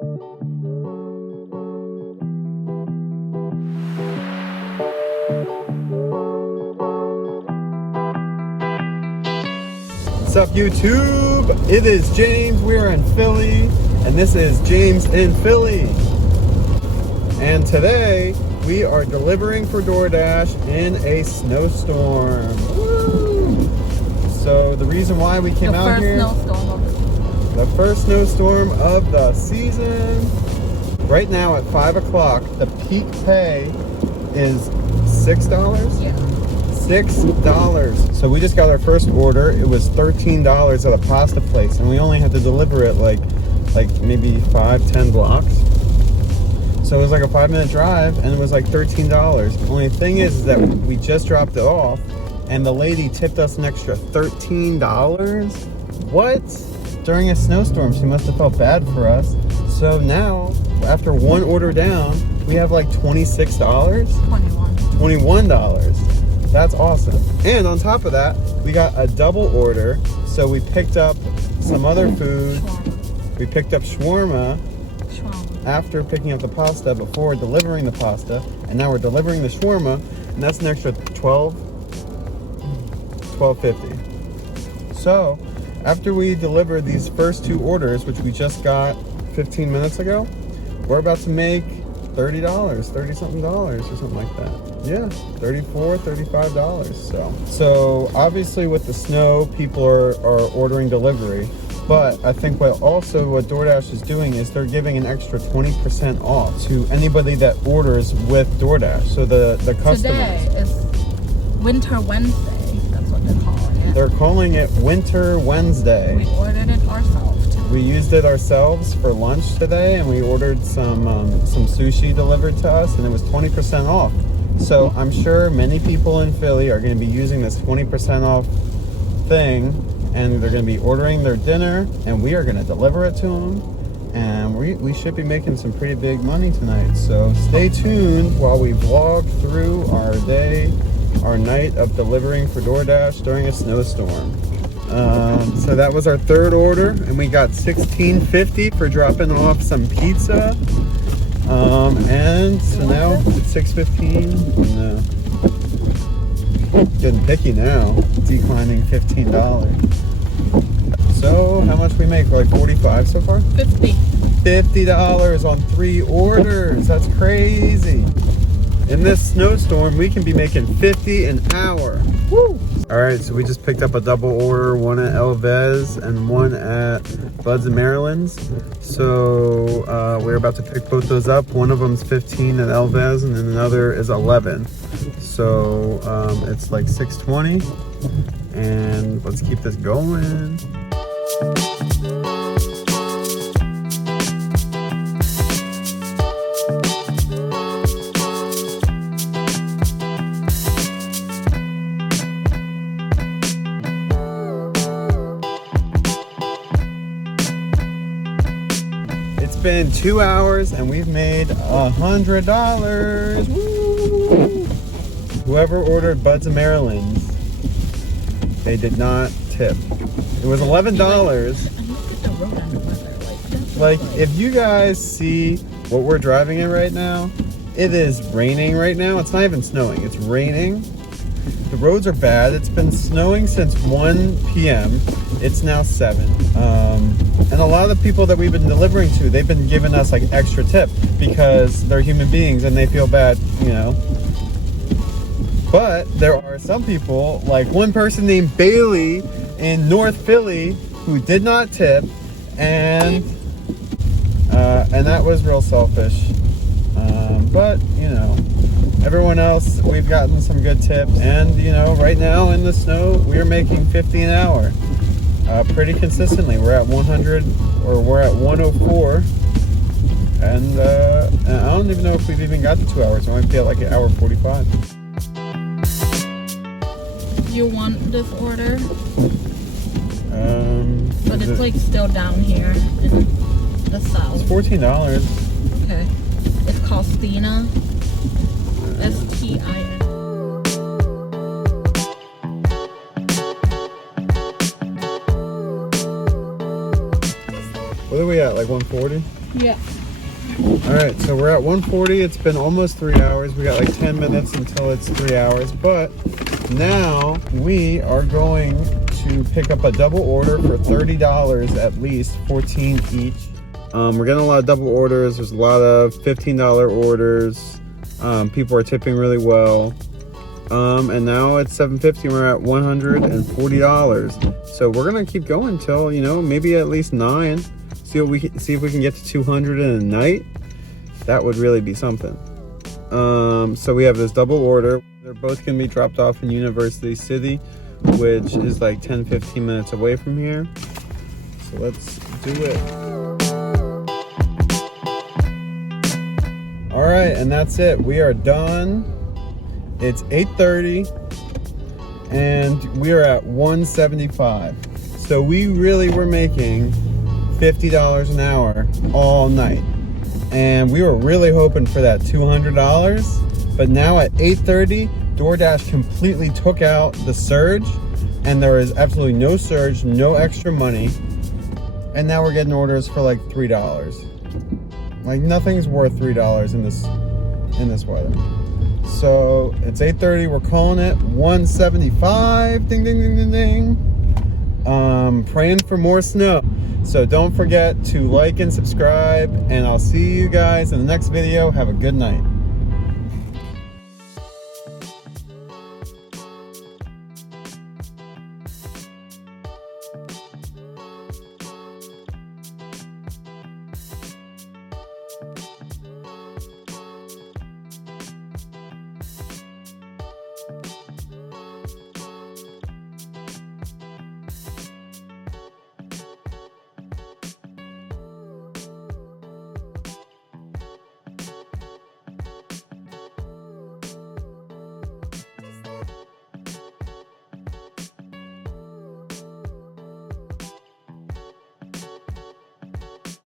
What's up, YouTube? It is James. We are in Philly, and this is James in Philly. And today we are delivering for Doordash in a snowstorm. Woo! So the reason why we came out here, the first snowstorm of the season. Right now at 5 o'clock, the peak pay is $6. Yeah. $6. So we just got our first order. It was $13 at a pasta place, and we only had to deliver it like maybe 5-10 blocks. So it was like a 5-minute drive, and it was like $13. Only thing is that we just dropped it off, and the lady tipped us an extra $13. What? During a snowstorm, she must have felt bad for us. So now, after one order down, we have like $26. $21. That's awesome. And on top of that, we got a double order. So we picked up some other food. We picked up shawarma after picking up the pasta before delivering the pasta. And now we're delivering the shawarma, and that's an extra $12.50. So after we deliver these first two orders, which we just got 15 minutes ago, we're about to make $30 something or something like that. Yeah, $34, $35. So obviously with the snow, people are ordering delivery, but I think what Doordash is doing is they're giving an extra 20% off to anybody that orders with Doordash. So the customers. Today is Winter Wednesday. That's what they're calling it. They're calling it Winter Wednesday. We ordered it ourselves too. We used it ourselves for lunch today, and we ordered some sushi delivered to us, and it was 20% off. So I'm sure many people in Philly are going to be using this 20% off thing, and they're going to be ordering their dinner, and we are going to deliver it to them, and we should be making some pretty big money tonight. So stay tuned while we vlog through our night of delivering for Doordash during a snowstorm. So that was our third order, and we got $16.50 for dropping off some pizza. And so now it's $6.15. No. Getting picky now. Declining $15. So how much we make? Like 45 so far? $50 on 3 orders. That's crazy. In this snowstorm, we can be making $50 an hour. Woo! All right, so we just picked up a double order, one at Elvez and one at Bud's and Maryland's. So we're about to pick both those up. One of them's 15 at Elvez, and then another is 11. So it's like 6:20, and let's keep this going. It's been 2 hours and we've made $100. Woo! Whoever ordered Bud's and Maryland's, they did not tip. It was $11. Like, if you guys see what we're driving in right now, it is raining right now. It's not even snowing, it's raining. The roads are bad. It's been snowing since 1 p.m. It's now 7. And a lot of the people that we've been delivering to, they've been giving us like extra tip because they're human beings and they feel bad, you know. But there are some people, like one person named Bailey in North Philly, who did not tip, and that was real selfish. But you know, everyone else, we've gotten some good tips, and you know, right now in the snow, we're making $50 an hour. Pretty consistently. We're at 100, or we're at 104, and I don't even know if we've even got to 2 hours. It might be at like an hour 45. You want this order? But it's like still down here in the south. It's $14. Okay. It's called Stina. S-T-I-N. What are we at, like 140? Yeah. All right, so we're at 140. It's been almost 3 hours. We got like 10 minutes until it's 3 hours. But now we are going to pick up a double order for $30 at least, 14 each. We're getting a lot of double orders. There's a lot of $15 orders. People are tipping really well. And now it's 7:50. We're at $140. So we're gonna keep going till, you know, maybe at least 9. See if we can get to 200 in a night. That would really be something. So we have this double order. They're both gonna be dropped off in University City, which is like 10-15 minutes away from here. So let's do it. All right, and that's it. We are done. It's 8:30 and we are at 175. So we really were making $50 an hour all night. And we were really hoping for that $200, but now at 8:30, DoorDash completely took out the surge, and there is absolutely no surge, no extra money. And now we're getting orders for like $3. Like nothing's worth $3 in this weather. So it's 8:30, we're calling it 175. Ding ding ding ding ding. Praying for more snow. So don't forget to like and subscribe, and I'll see you guys in the next video. Have a good night.